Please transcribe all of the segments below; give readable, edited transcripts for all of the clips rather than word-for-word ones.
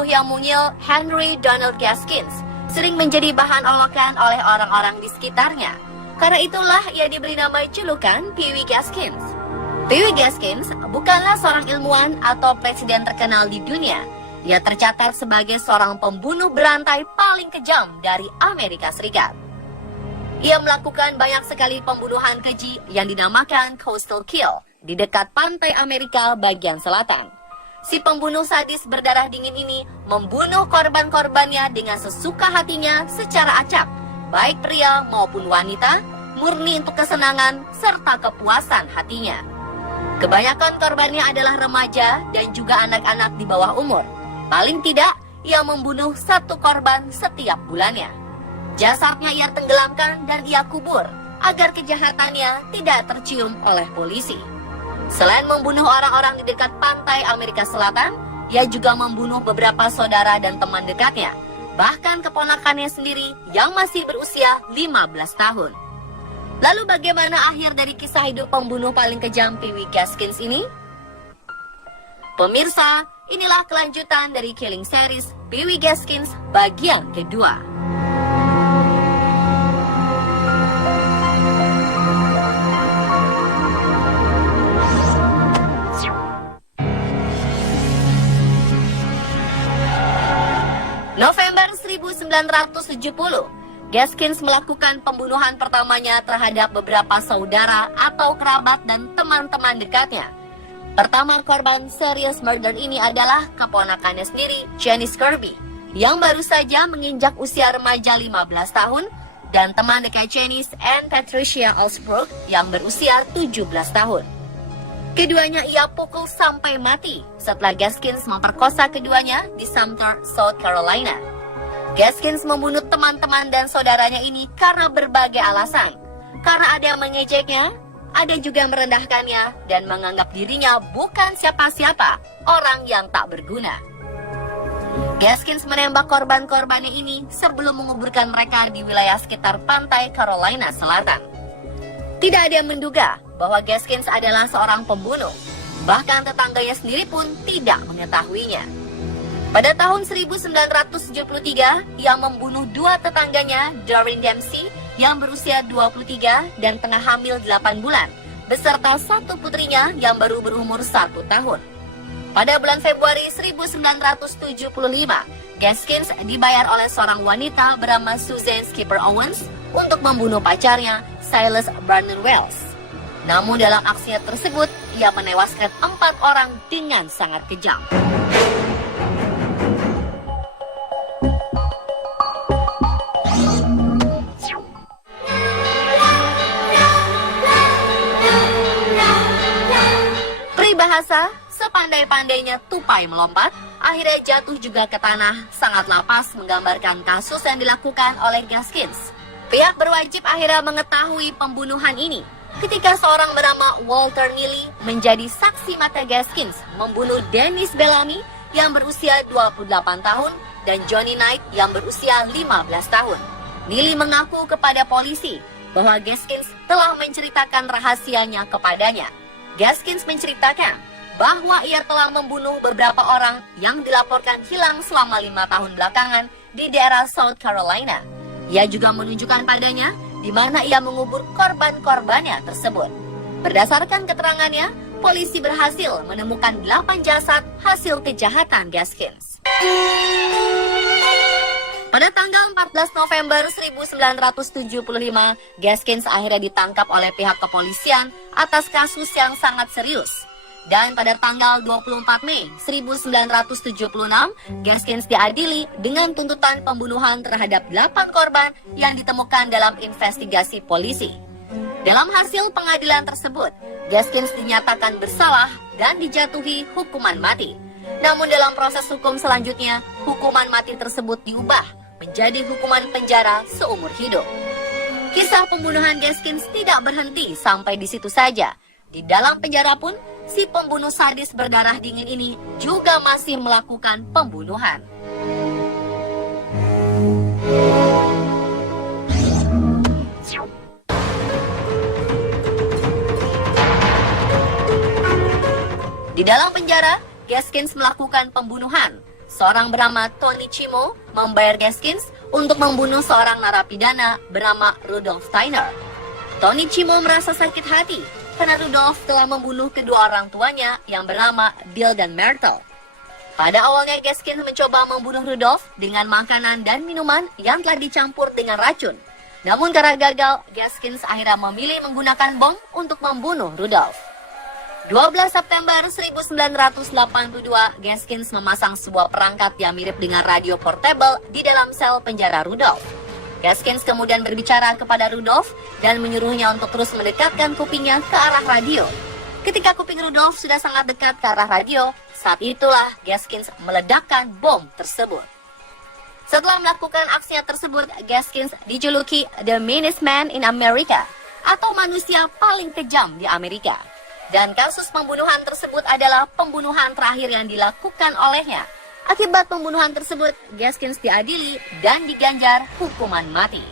tubuh yang mungil, Henry Donald Gaskins, sering menjadi bahan olokan oleh orang-orang di sekitarnya. Karena itulah ia diberi nama julukan Pee Wee Gaskins. Pee Wee Gaskins bukanlah seorang ilmuwan atau presiden terkenal di dunia. Ia tercatat sebagai seorang pembunuh berantai paling kejam dari Amerika Serikat. Ia melakukan banyak sekali pembunuhan keji yang dinamakan coastal kill di dekat pantai Amerika bagian selatan. Si pembunuh sadis berdarah dingin ini membunuh korban-korbannya dengan sesuka hatinya secara acak, baik pria maupun wanita, murni untuk kesenangan serta kepuasan hatinya. Kebanyakan korbannya adalah remaja dan juga anak-anak di bawah umur. Paling tidak, ia membunuh satu korban setiap bulannya. Jasadnya ia tenggelamkan dan ia kubur agar kejahatannya tidak tercium oleh polisi. Selain membunuh orang-orang di dekat pantai Amerika Selatan, ia juga membunuh beberapa saudara dan teman dekatnya, bahkan keponakannya sendiri yang masih berusia 15 tahun. Lalu bagaimana akhir dari kisah hidup pembunuh paling kejam Pee Wee Gaskins ini? Pemirsa, inilah kelanjutan dari Killing Series Pee Wee Gaskins bagian kedua. November 1970, Gaskins melakukan pembunuhan pertamanya terhadap beberapa saudara atau kerabat dan teman-teman dekatnya. Pertama korban serious murder ini adalah keponakannya sendiri, Janice Kirby, yang baru saja menginjak usia remaja 15 tahun, dan teman dekat Janice, Anne Patricia Alsbrook, yang berusia 17 tahun. Keduanya ia pukul sampai mati setelah Gaskins memperkosa keduanya di Sumter, South Carolina. Gaskins membunuh teman-teman dan saudaranya ini karena berbagai alasan. Karena ada yang mengejeknya, ada juga yang merendahkannya dan menganggap dirinya bukan siapa-siapa, orang yang tak berguna. Gaskins menembak korban-korbannya ini sebelum menguburkan mereka di wilayah sekitar pantai Carolina Selatan. Tidak ada yang menduga bahwa Gaskins adalah seorang pembunuh. Bahkan tetangganya sendiri pun tidak mengetahuinya. Pada tahun 1973, ia membunuh dua tetangganya, Doreen Dempsey, yang berusia 23 dan tengah hamil 8 bulan, beserta satu putrinya yang baru berumur 1 tahun. Pada bulan Februari 1975, Gaskins dibayar oleh seorang wanita bernama Susan Skipper Owens untuk membunuh pacarnya, Silas Brandon Wells. Namun dalam aksinya tersebut, ia menewaskan 4 orang dengan sangat kejam. Peribahasa, sepandai-pandainya tupai melompat, akhirnya jatuh juga ke tanah, sangatlah pas menggambarkan kasus yang dilakukan oleh Gaskins. Pihak berwajib akhirnya mengetahui pembunuhan ini ketika seorang bernama Walter Neely menjadi saksi mata Gaskins membunuh Dennis Bellamy yang berusia 28 tahun dan Johnny Knight yang berusia 15 tahun. Neely mengaku kepada polisi bahwa Gaskins telah menceritakan rahasianya kepadanya. Gaskins menceritakan bahwa ia telah membunuh beberapa orang yang dilaporkan hilang selama 5 tahun belakangan di daerah South Carolina. Ia juga menunjukkan padanya di mana ia mengubur korban-korbannya tersebut. Berdasarkan keterangannya, polisi berhasil menemukan 8 jasad hasil kejahatan Gaskins. Pada tanggal 14 November 1975, Gaskins akhirnya ditangkap oleh pihak kepolisian atas kasus yang sangat serius. Dan pada tanggal 24 Mei 1976, Gaskins diadili dengan tuntutan pembunuhan terhadap 8 korban yang ditemukan dalam investigasi polisi. Dalam hasil pengadilan tersebut, Gaskins dinyatakan bersalah dan dijatuhi hukuman mati. Namun dalam proses hukum selanjutnya, hukuman mati tersebut diubah menjadi hukuman penjara seumur hidup. Kisah pembunuhan Gaskins tidak berhenti sampai di situ saja. Di dalam penjara pun, si pembunuh sadis berdarah dingin ini juga masih melakukan pembunuhan. Di dalam penjara, Gaskins melakukan pembunuhan seorang bernama Tony Cimo membayar Gaskins untuk membunuh seorang narapidana bernama Rudolf Steiner. Tony Cimo merasa sakit hati karena Rudolf telah membunuh kedua orang tuanya yang bernama Bill dan Myrtle. Pada awalnya Gaskins mencoba membunuh Rudolf dengan makanan dan minuman yang telah dicampur dengan racun. Namun karena gagal, Gaskins akhirnya memilih menggunakan bom untuk membunuh Rudolf. 12 September 1982, Gaskins memasang sebuah perangkat yang mirip dengan radio portable di dalam sel penjara Rudolf. Gaskins kemudian berbicara kepada Rudolf dan menyuruhnya untuk terus mendekatkan kupingnya ke arah radio. Ketika kuping Rudolf sudah sangat dekat ke arah radio, saat itulah Gaskins meledakkan bom tersebut. Setelah melakukan aksinya tersebut, Gaskins dijuluki The Meanest Man in America, atau manusia paling kejam di Amerika. Dan kasus pembunuhan tersebut adalah pembunuhan terakhir yang dilakukan olehnya. Akibat pembunuhan tersebut, Gaskins diadili dan diganjar hukuman mati.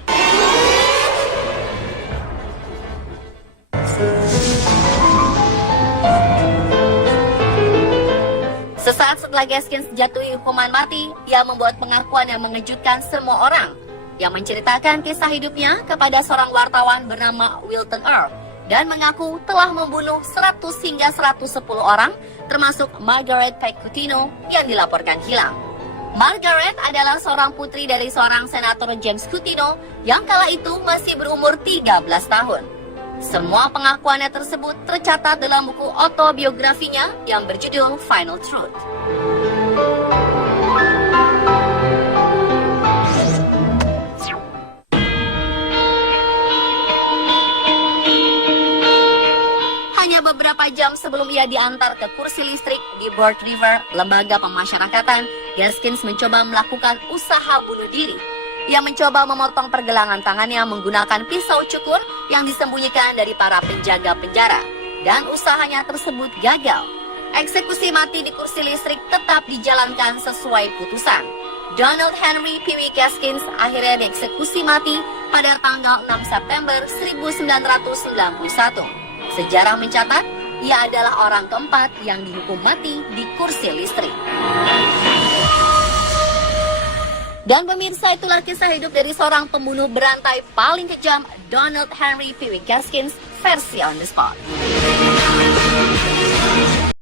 Sesaat setelah Gaskins jatuhi hukuman mati, ia membuat pengakuan yang mengejutkan semua orang. Yang menceritakan kisah hidupnya kepada seorang wartawan bernama Wilton Earl dan mengaku telah membunuh 100 hingga 110 orang, termasuk Margaret Pecutino yang dilaporkan hilang. Margaret adalah seorang putri dari seorang senator James Cutino yang kala itu masih berumur 13 tahun. Semua pengakuannya tersebut tercatat dalam buku autobiografinya yang berjudul Final Truth. Hanya beberapa jam sebelum ia diantar ke kursi listrik di Bird River, lembaga pemasyarakatan, Gaskins mencoba melakukan usaha bunuh diri. Ia mencoba memotong pergelangan tangannya menggunakan pisau cukur yang disembunyikan dari para penjaga penjara. Dan usahanya tersebut gagal. Eksekusi mati di kursi listrik tetap dijalankan sesuai putusan. Donald Henry Pee Wee Gaskins akhirnya dieksekusi mati pada tanggal 6 September 1991. Sejarah mencatat, ia adalah orang keempat yang dihukum mati di kursi listrik. Dan pemirsa, itulah kisah hidup dari seorang pembunuh berantai paling kejam, Donald Henry Pee Wee Gaskins, versi On The Spot.